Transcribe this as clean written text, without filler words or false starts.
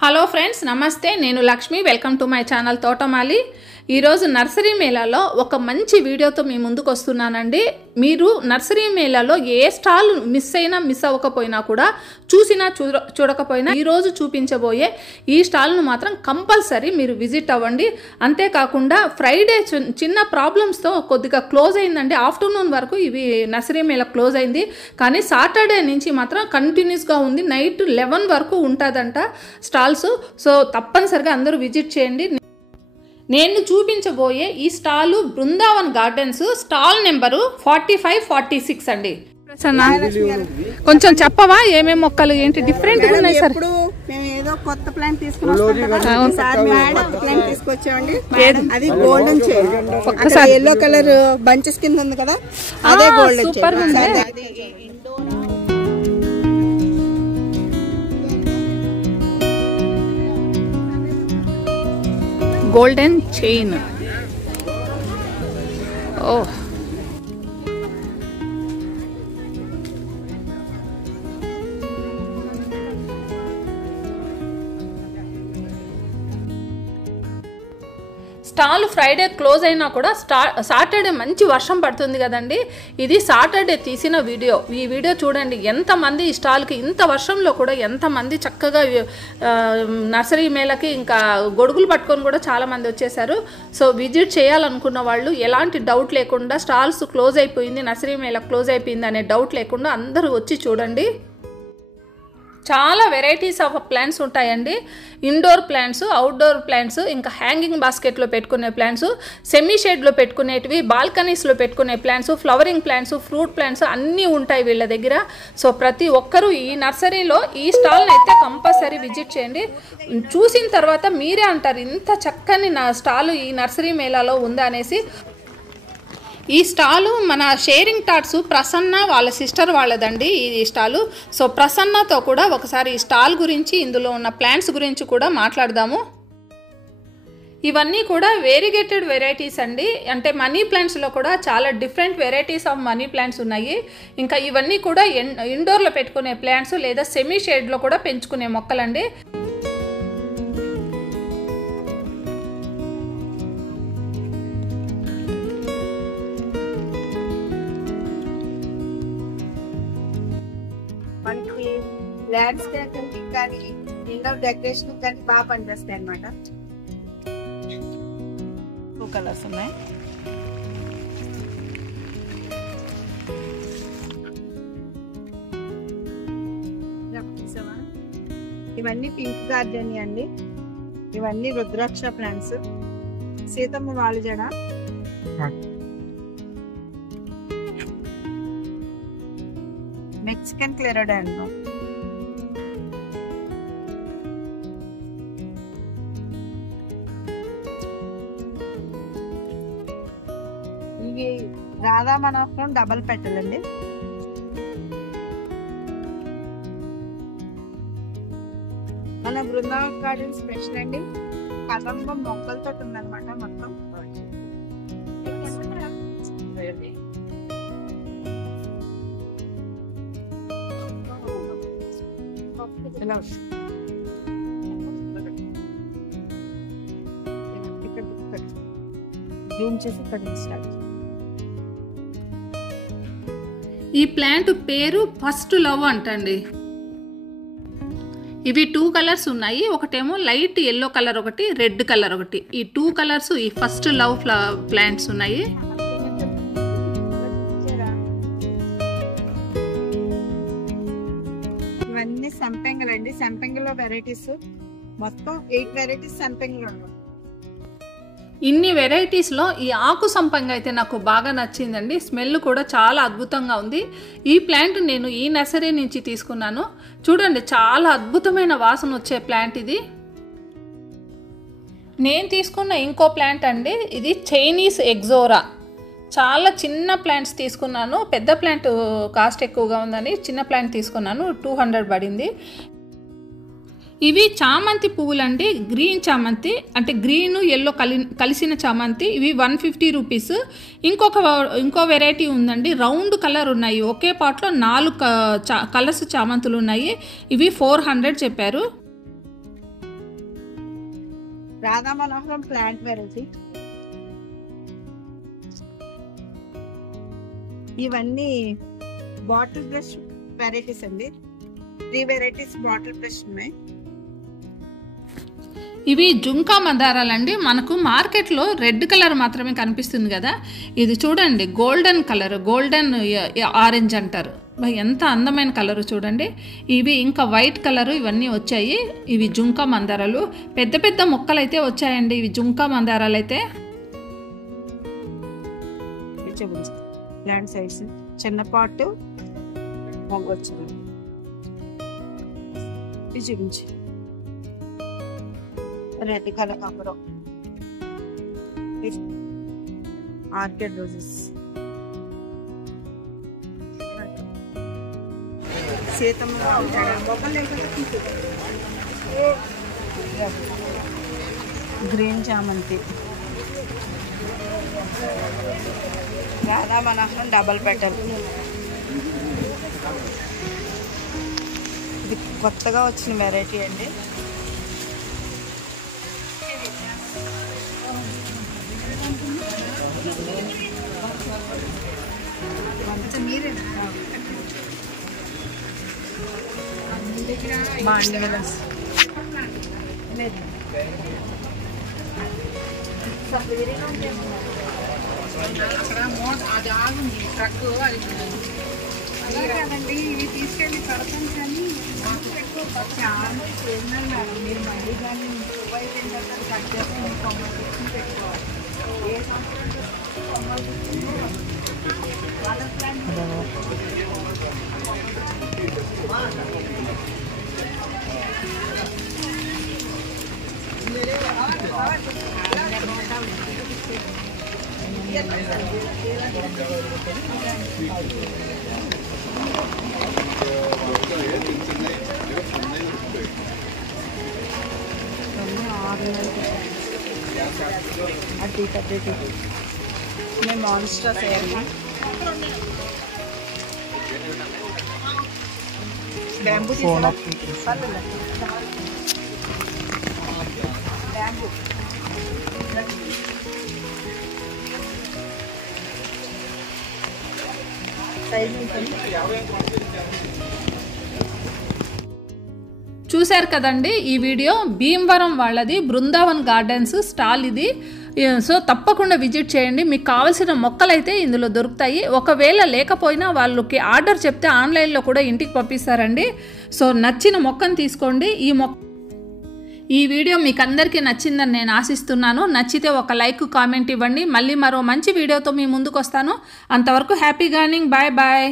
Hello friends, నమస్తే. నేను Lakshmi. Welcome to my channel తోటమాలి. ఈరోజు నర్సరీ మేళాలో ఒక మంచి వీడియోతో మీ ముందుకు వస్తున్నానండి. మీరు నర్సరీ మేళాలో ఏ స్టాల్ మిస్ అవ్వకపోయినా కూడా చూసినా చూడకపోయినా ఈరోజు చూపించబోయే ఈ స్టాల్ను మాత్రం కంపల్సరీ మీరు విజిట్ అవ్వండి. అంతేకాకుండా ఫ్రైడే చిన్న ప్రాబ్లమ్స్తో కొద్దిగా క్లోజ్ అయిందండి. ఆఫ్టర్నూన్ వరకు ఇవి నర్సరీ మేళా క్లోజ్ అయింది. కానీ సాటర్డే నుంచి మాత్రం కంటిన్యూస్గా ఉంది. నైట్ 11 వరకు ఉంటుందంట స్టాల్స్. సో తప్పనిసరిగా అందరూ విజిట్ చేయండి. నేను చూపించబోయే ఈ stall Brindavan gardens stall number 4546 అండి. కొంచెం చెప్పవా ఏమేమి మొక్కలు ఏంటి డిఫరెంట్ ఉన్నాయి సార్? మేము ఏదో కొత్త ప్లాంట్ తీసుకొచ్చామండి. అది golden chain, yellow colour bunches కింద ఉంది కదా, అదే గోల్డెన్ చైన్. Golden chain. ఓ స్టాల్ ఫ్రైడే క్లోజ్ అయినా కూడా సాటర్డే మంచి వర్షం పడుతుంది కదండి. ఇది సాటర్డే తీసిన వీడియో. ఈ వీడియో చూడండి, ఎంతమంది ఈ స్టాల్కి ఇంత వర్షంలో కూడా ఎంతమంది చక్కగా నర్సరీ మేళకి ఇంకా గొడుగులు పట్టుకొని కూడా చాలామంది వచ్చేసారు. సో విజిట్ చేయాలనుకున్న వాళ్ళు ఎలాంటి డౌట్ లేకుండా, స్టాల్స్ క్లోజ్ అయిపోయింది, నర్సరీ మేళ క్లోజ్ అయిపోయింది అనే డౌట్ లేకుండా అందరూ వచ్చి చూడండి. చాలా వెరైటీస్ ఆఫ్ ప్లాంట్స్ ఉంటాయండి. ఇండోర్ ప్లాంట్స్, అవుట్డోర్ ప్లాంట్స్, ఇంకా హ్యాంగింగ్ బాస్కెట్లో పెట్టుకునే ప్లాంట్స్, సెమీ షేడ్లో పెట్టుకునేటివి, బాల్కనీస్లో పెట్టుకునే plants, flowering plants, fruit plants అన్నీ ఉంటాయి వీళ్ళ దగ్గర. సో ప్రతి ఒక్కరూ ఈ నర్సరీలో ఈ స్టాల్ని అయితే కంపల్సరీ విజిట్ చేయండి. చూసిన తర్వాత మీరే అంటారు ఇంత చక్కని స్టాలు ఈ నర్సరీ మేళాలో ఉందా అనేసి. ఈ స్టాలు మన షేరింగ్ థాట్స్ ప్రసన్న వాళ్ళ సిస్టర్ వాళ్ళదండి ఈ స్టాలు. సో ప్రసన్నతో కూడా ఒకసారి ఈ స్టాల్ గురించి, ఇందులో ఉన్న ప్లాంట్స్ గురించి కూడా మాట్లాడదాము. ఇవన్నీ కూడా వేరిగేటెడ్ వెరైటీస్ అండి. అంటే మనీ ప్లాంట్స్లో కూడా చాలా different varieties of money plants ఉన్నాయి. ఇంకా ఇవన్నీ కూడా ఇండోర్లో పెట్టుకునే ప్లాంట్స్ లేదా సెమీ షేడ్లో కూడా పెంచుకునే మొక్కలండి. మనకి ల్యాండ్స్కేపింగ్ కానీ ఇండోర్ డెకరేషన్ కానీ బాగా పనిచేస్తాయి అన్నమాట. 2 కలర్స్ ఉన్నాయి. ఇవన్నీ పింక్ గార్డెన్ అండి. ఇవన్నీ రుద్రాక్ష ప్లాంట్స్, సీతమ్మ వాలుజడ, మెక్సికన్ క్లెరోడాండ్రో, ఇవి రాధా మనోహరం డబల్ పెట్టలండి. మన బృందావన్ గార్డెన్ స్పెషల్ అండి, కదంబం మొక్కలతో ఉందన్నమాట మొత్తం. ఈ ప్లాంట్ పేరు ఫస్ట్ లవ్ అంటండి. ఇవి 2 కలర్స్ ఉన్నాయి. ఒకటేమో లైట్ ఎల్లో కలర్, ఒకటి రెడ్ కలర్ ఒకటి. ఈ 2 కలర్స్ ఈ ఫస్ట్ లవ్ ప్లాంట్స్ ఉన్నాయి. ఇవన్నీ సంపెంగలు అండి. సంపెంగలో వెరైటీస్ మొత్తం 8 వెరైటీస్ సంపెంగలు ఉన్నాయి. ఇన్ని వెరైటీస్లో ఈ ఆకు సంపంగి అయితే నాకు బాగా నచ్చిందండి. స్మెల్ కూడా చాలా అద్భుతంగా ఉంది. ఈ ప్లాంట్ నేను ఈ నర్సరీ నుంచి తీసుకున్నాను. చూడండి, చాలా అద్భుతమైన వాసన వచ్చే ప్లాంట్ ఇది. నేను తీసుకున్న ఇంకో ప్లాంట్ అండి, ఇది చైనీస్ ఎగ్జోరా. చాలా చిన్న ప్లాంట్స్ తీసుకున్నాను. పెద్ద ప్లాంట్ కాస్ట్ ఎక్కువగా ఉందని చిన్న ప్లాంట్ తీసుకున్నాను. 200 పడింది. ఇవి చామంతి పువ్వులండి. గ్రీన్ చామంతి అంటే గ్రీన్ ఎల్లో కలిసిన చామంతి. ఇవి 150 రూపీస్. ఇంకో వెరైటీ ఉందండి, రౌండ్ కలర్ ఉన్నాయి. ఒకే పాట్లో 4 కలర్స్ చామంతులు ఉన్నాయి. ఇవి 400 చెప్పారు. రాధా మనోహరం ప్లాంట్ వెరైటీ. ఇవన్నీ బాటిల్ బ్రష్ వెరైటీస్ అండి. 3 వెరైటీస్ బాటిల్ బ్రష్ ఉన్నాయి. ఇవి జుంకా మందారాలండి. మనకు మార్కెట్లో రెడ్ కలర్ మాత్రమే కనిపిస్తుంది కదా, ఇది చూడండి గోల్డెన్ కలర్, గోల్డెన్ ఆరెంజ్ అంటారు. ఎంత అందమైన కలరు చూడండి. ఇవి ఇంకా వైట్ కలరు ఇవన్నీ వచ్చాయి. ఇవి జుంకా మందారాలు. పెద్ద పెద్ద మొక్కలు అయితే వచ్చాయండి ఇవి జుంకా మందారాలు అయితే. ప్లాంట్ సైజ్ చిన్న పాటు మొగ్గొచ్చు. ఇది చూపించి రెడ్ కలర్ కమరం, ఆర్కిడ్ రోజెస్, సీతమ్మ గ్రీన్ చామంతి, రాధా మనోహరం డబల్ పెటల్. ఇది కొత్తగా వచ్చిన వెరైటీ అండి. అలాగేనండి, ఇవి తీసుకెళ్ళి కడతాం కానీ చాలా మీరు మళ్ళీ కానీ రూపాయి తింటారు కట్ చేస్తే కొమ్మలు పెట్టుకోవాలి. ఏ వాటర్ ప్లాంట్ అటు పెద్దది మేము మాన్స్టర్స్ వేయాలి. బ్యాంబూ బ్యాంబూ చూశారు కదండి ఈ వీడియో. భీమవరం వాళ్ళది బృందావన్ గార్డెన్స్ స్టాల్ ఇది. సో తప్పకుండా విజిట్ చేయండి. మీకు కావాల్సిన మొక్కలు అయితే ఇందులో దొరుకుతాయి. ఒకవేళ లేకపోయినా వాళ్ళకి ఆర్డర్ చెప్తే ఆన్లైన్లో కూడా ఇంటికి పంపిస్తారండి. సో నచ్చిన మొక్కను తీసుకోండి. ఈ వీడియో మీకు అందరికీ నచ్చిందని నేను ఆశిస్తున్నాను. నచ్చితే ఒక లైక్ కామెంట్ ఇవ్వండి. మళ్ళీ మరో మంచి వీడియోతో మీ ముందుకు వస్తాను. అంతవరకు హ్యాపీ గార్డెనింగ్. Bye bye.